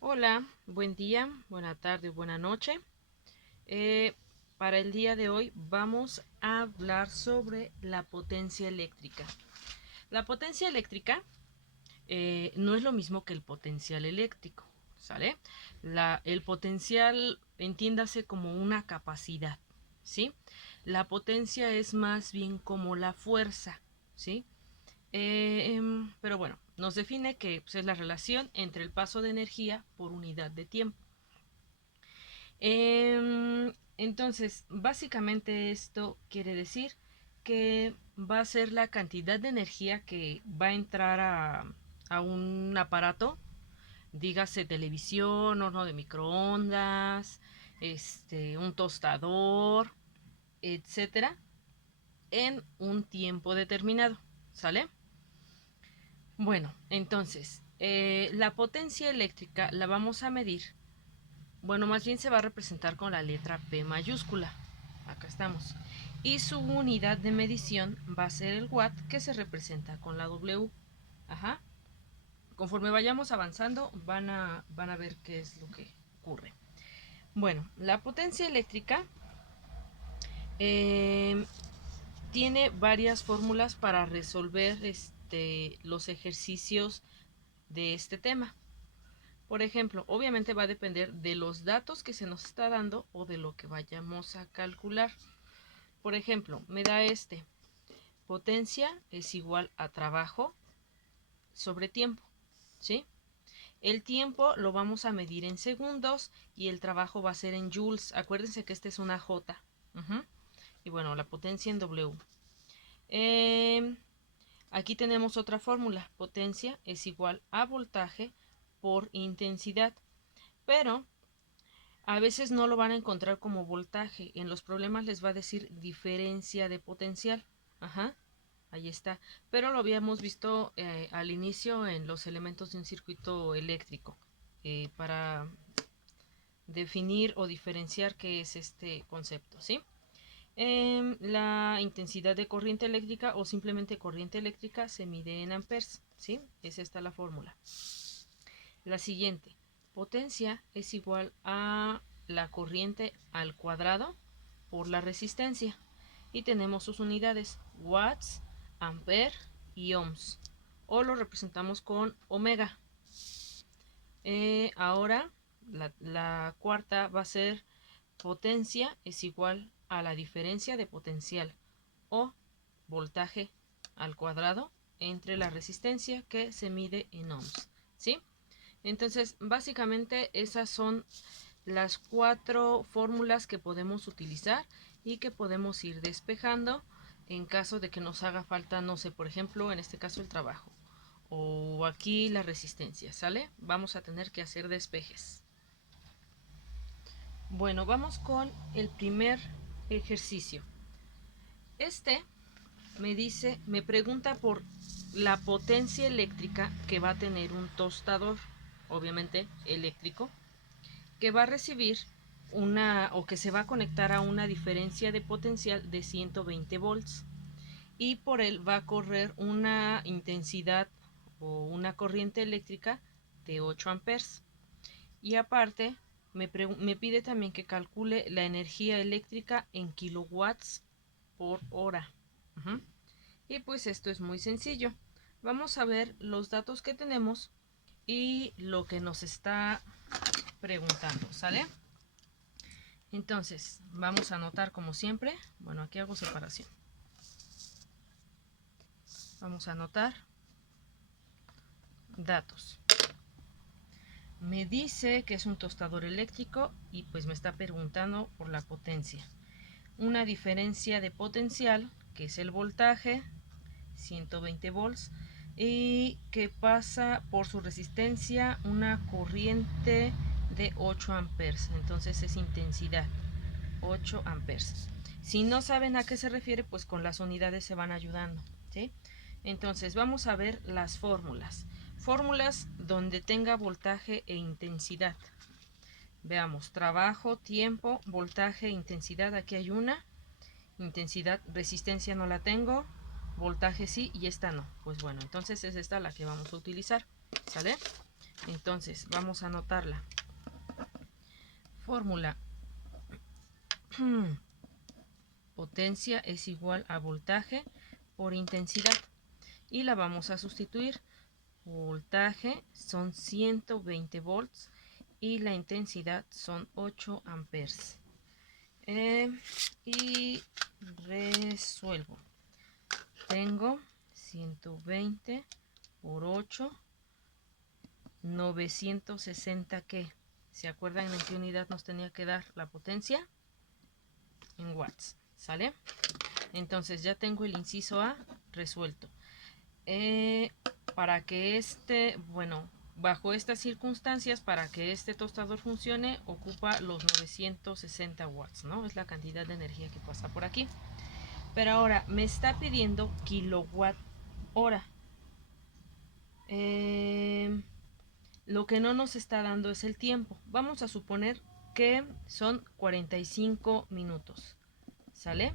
Hola, buen día, buena tarde, buena noche. Eh, para el día de hoy vamos a hablar sobre la potencia eléctrica. La potencia eléctrica no es lo mismo que el potencial eléctrico, ¿sale? El potencial entiéndase como una capacidad, ¿sí? La potencia es más bien como la fuerza, ¿sí? Pero bueno, nos define que pues, es la relación entre el paso de energía por unidad de tiempo. Entonces, básicamente esto quiere decir que va a ser la cantidad de energía que va a entrar a un aparato, dígase televisión, horno de microondas, un tostador, etcétera, en un tiempo determinado, ¿sale? Bueno, entonces, la potencia eléctrica la vamos a medir. Bueno, más bien se va a representar con la letra P mayúscula. Acá estamos. Y su unidad de medición va a ser el watt, que se representa con la W. Ajá. Conforme vayamos avanzando, van a ver qué es lo que ocurre. Bueno, la potencia eléctrica eh, tiene varias fórmulas para resolver los ejercicios de este tema. Por ejemplo, obviamente va a depender de los datos que se nos está dando o de lo que vayamos a calcular. Por ejemplo, me da potencia es igual a trabajo sobre tiempo, ¿sí? El tiempo lo vamos a medir en segundos y el trabajo va a ser en joules. Acuérdense que esta es una J. Y bueno, la potencia en W. Eh, Aquí tenemos otra fórmula. Potencia es igual a voltaje por intensidad. Pero a veces no lo van a encontrar como voltaje. En los problemas les va a decir diferencia de potencial. Ajá, ahí está. Pero lo habíamos visto al inicio en los elementos de un circuito eléctrico. Para definir o diferenciar qué es este concepto, ¿sí? La intensidad de corriente eléctrica o simplemente corriente eléctrica se mide en amperes, ¿sí? Es esta la fórmula. La siguiente, potencia es igual a la corriente al cuadrado por la resistencia. Y tenemos sus unidades, watts, ampere y ohms. O lo representamos con omega. Ahora, la cuarta va a ser potencia es igual a la diferencia de potencial o voltaje al cuadrado entre la resistencia que se mide en ohms, ¿sí? Entonces, básicamente esas son las cuatro fórmulas que podemos utilizar y que podemos ir despejando en caso de que nos haga falta, no sé, por ejemplo, en este caso el trabajo o aquí la resistencia, ¿sale? Vamos a tener que hacer despejes. Bueno, vamos con el primer ejercicio. Me pregunta por la potencia eléctrica que va a tener un tostador, obviamente eléctrico, que va a recibir o que se va a conectar a una diferencia de potencial de 120 volts y por él va a correr una intensidad o una corriente eléctrica de 8 amperes. Y aparte me pide también que calcule la energía eléctrica en kilowatts por hora. Uh-huh. Y pues esto es muy sencillo. Vamos a ver los datos que tenemos y lo que nos está preguntando, ¿sale? Entonces, vamos a anotar como siempre. Bueno, aquí hago separación. Vamos a anotar datos. Me dice que es un tostador eléctrico y pues me está preguntando por la potencia. Una diferencia de potencial, que es el voltaje, 120 volts, y que pasa por su resistencia una corriente de 8 amperes. Entonces es intensidad, 8 amperes. Si no saben a qué se refiere, pues con las unidades se van ayudando, ¿sí? Entonces vamos a ver las fórmulas. Fórmulas donde tenga voltaje e intensidad. Veamos, trabajo, tiempo, voltaje, intensidad. Aquí hay una. Intensidad, resistencia no la tengo. Voltaje sí y esta no. Pues bueno, entonces es esta la que vamos a utilizar. ¿Sale? Entonces vamos a anotarla. Fórmula. Potencia es igual a voltaje por intensidad. Y la vamos a sustituir. Voltaje son 120 volts y la intensidad son 8 amperes. Y resuelvo. Tengo 120 por 8, 960 que, ¿se acuerdan en qué unidad nos tenía que dar la potencia? En watts, ¿sale? Entonces ya tengo el inciso A resuelto. Para que bajo estas circunstancias, para que este tostador funcione, ocupa los 960 watts, ¿no? Es la cantidad de energía que pasa por aquí. Pero ahora me está pidiendo kilowatt hora. Lo que no nos está dando es el tiempo. Vamos a suponer que son 45 minutos. ¿Sale?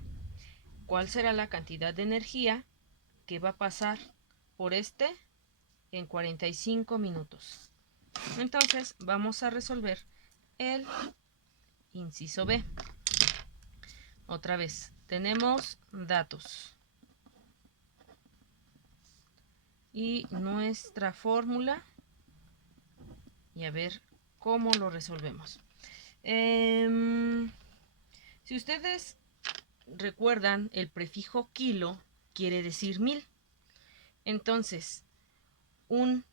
¿Cuál será la cantidad de energía que va a pasar por en 45 minutos? Entonces vamos a resolver el inciso B. Otra vez, tenemos datos. Y nuestra fórmula. Y a ver cómo lo resolvemos. Si ustedes recuerdan, el prefijo kilo quiere decir 1000. Entonces, un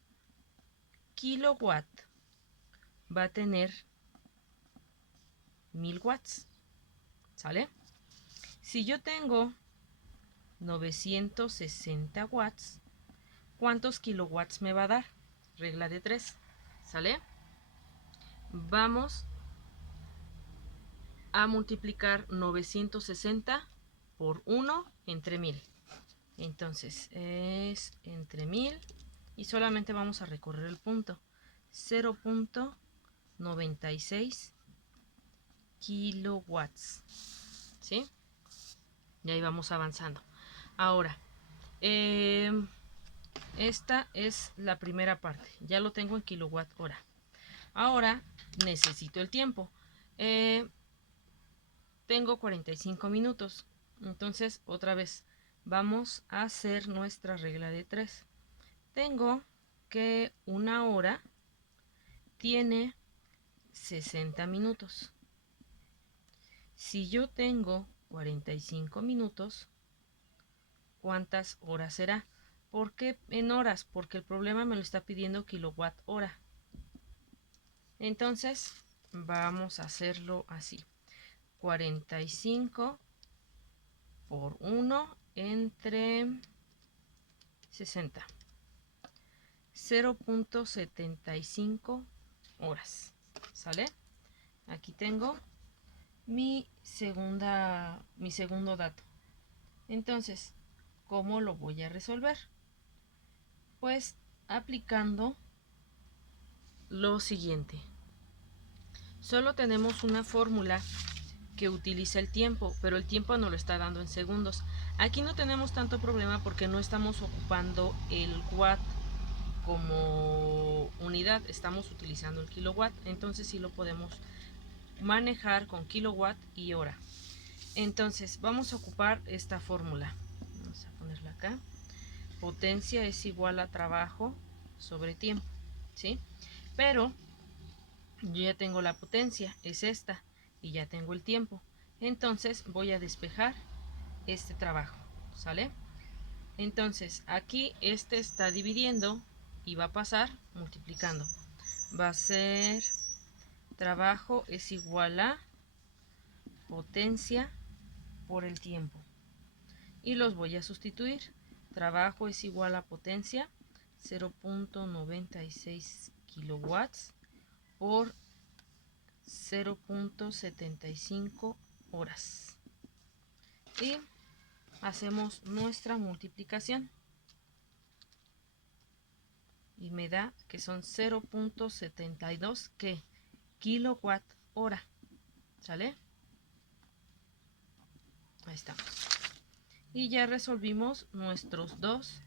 kilowatt va a tener 1000 watts. ¿Sale? Si yo tengo 960 watts, ¿cuántos kilowatts me va a dar? Regla de 3. ¿Sale? Vamos a multiplicar 960 por 1 entre 1000. Entonces es entre 1000 y solamente vamos a recorrer el punto. 0.96 kilowatts. ¿Sí? Y ahí vamos avanzando. Ahora, esta es la primera parte. Ya lo tengo en kilowatt hora. Ahora necesito el tiempo. Tengo 45 minutos. Entonces, otra vez, vamos a hacer nuestra regla de 3. Tengo que una hora tiene 60 minutos. Si yo tengo 45 minutos, ¿cuántas horas será? ¿Por qué en horas? Porque el problema me lo está pidiendo kilowatt hora. Entonces, vamos a hacerlo así. 45 por 1 entre 60. 0.75 horas. ¿Sale? Aquí tengo mi segundo dato. Entonces, ¿cómo lo voy a resolver? Pues aplicando lo siguiente. Solo tenemos una fórmula que utiliza el tiempo, pero el tiempo nos lo está dando en segundos. Aquí no tenemos tanto problema porque no estamos ocupando el watt como unidad, estamos utilizando el kilowatt, entonces sí lo podemos manejar con kilowatt y hora. Entonces vamos a ocupar esta fórmula. Vamos a ponerla acá. Potencia es igual a trabajo sobre tiempo, ¿sí? Pero yo ya tengo la potencia, es esta, y ya tengo el tiempo. Entonces voy a despejar este trabajo, ¿sale? Entonces aquí este está dividiendo y va a pasar multiplicando. Va a ser trabajo es igual a potencia por el tiempo. Y los voy a sustituir. Trabajo es igual a potencia 0.96 kilowatts por 0.75 horas. Y hacemos nuestra multiplicación. Y me da que son 0.72 kilowatt hora. ¿Sale? Ahí estamos. Y ya resolvimos nuestros dos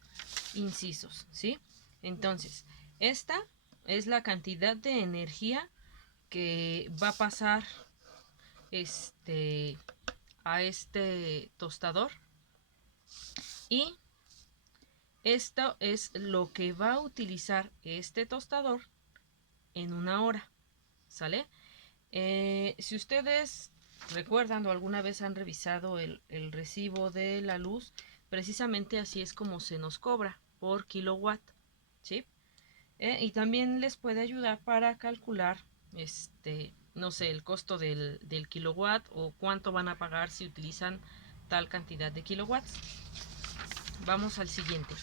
incisos, ¿sí? Entonces, esta es la cantidad de energía que va a pasar a este tostador, y esto es lo que va a utilizar este tostador en una hora, ¿sale? Si ustedes recuerdan o alguna vez han revisado el recibo de la luz, precisamente así es como se nos cobra por kilowatt, ¿sí? Y también les puede ayudar para calcular, no sé, el costo del kilowatt o cuánto van a pagar si utilizan tal cantidad de kilowatts. Vamos al siguiente.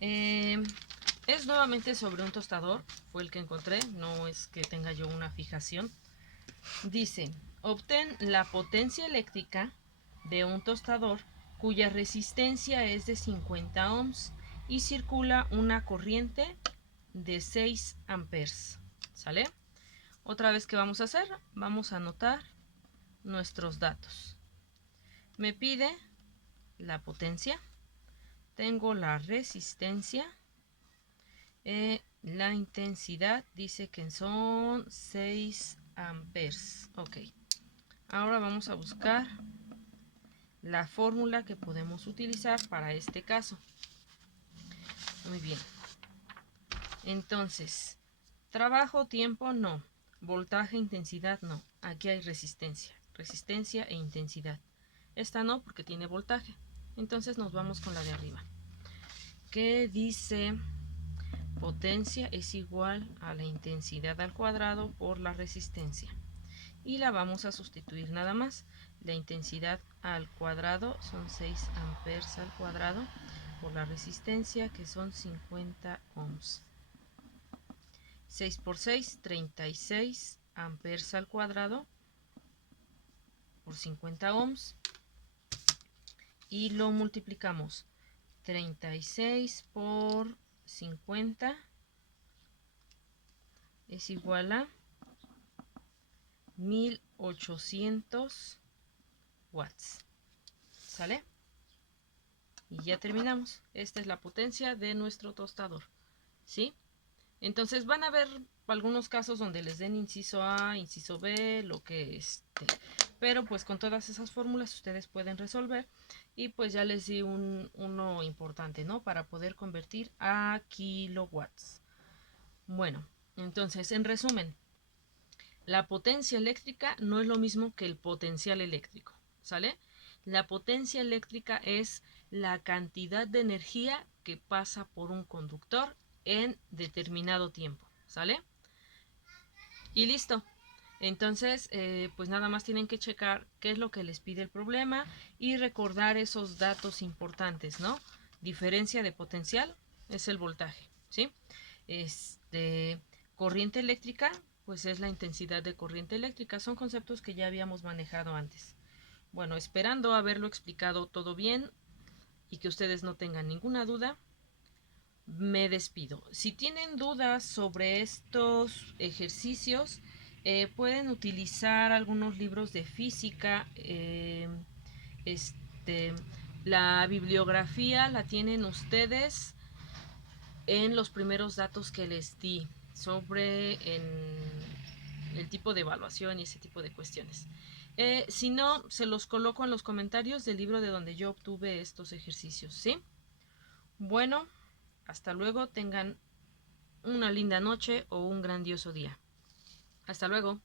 Es nuevamente sobre un tostador, fue el que encontré, no es que tenga yo una fijación. Dice, obtén la potencia eléctrica de un tostador cuya resistencia es de 50 ohms y circula una corriente de 6 amperes. ¿Sale? Otra vez, ¿qué vamos a hacer? Vamos a anotar nuestros datos. Me pide la potencia, tengo la resistencia, la intensidad dice que son 6 amperes. Ok, ahora vamos a buscar la fórmula que podemos utilizar para este caso. Muy bien, entonces trabajo, tiempo, no. Voltaje, intensidad, no. Aquí hay resistencia. Resistencia e intensidad. Esta no porque tiene voltaje. Entonces nos vamos con la de arriba. ¿Qué dice? Potencia es igual a la intensidad al cuadrado por la resistencia. Y la vamos a sustituir nada más. La intensidad al cuadrado son 6 amperes al cuadrado por la resistencia, que son 50 ohms. 6 por 6, 36 amperes al cuadrado por 50 ohms, y lo multiplicamos. 36 por 50 es igual a 1800 watts. ¿Sale? Y ya terminamos. Esta es la potencia de nuestro tostador, ¿sí? Entonces van a ver algunos casos donde les den inciso A, inciso B, lo que pero pues con todas esas fórmulas ustedes pueden resolver, y pues ya les di uno importante, ¿no? Para poder convertir a kilowatts. Bueno, entonces en resumen, la potencia eléctrica no es lo mismo que el potencial eléctrico, ¿sale? La potencia eléctrica es la cantidad de energía que pasa por un conductor en determinado tiempo, ¿sale? Y listo. Entonces, pues nada más tienen que checar qué es lo que les pide el problema y recordar esos datos importantes, ¿no? Diferencia de potencial es el voltaje, ¿sí? Corriente eléctrica, pues es la intensidad de corriente eléctrica. Son conceptos que ya habíamos manejado antes. Bueno, esperando haberlo explicado todo bien y que ustedes no tengan ninguna duda, me despido. Si tienen dudas sobre estos ejercicios, pueden utilizar algunos libros de física. Este, la bibliografía la tienen ustedes en los primeros datos que les di sobre el tipo de evaluación y ese tipo de cuestiones. Si no, se los coloco en los comentarios del libro de donde yo obtuve estos ejercicios, ¿sí? Bueno, hasta luego, tengan una linda noche o un grandioso día. Hasta luego.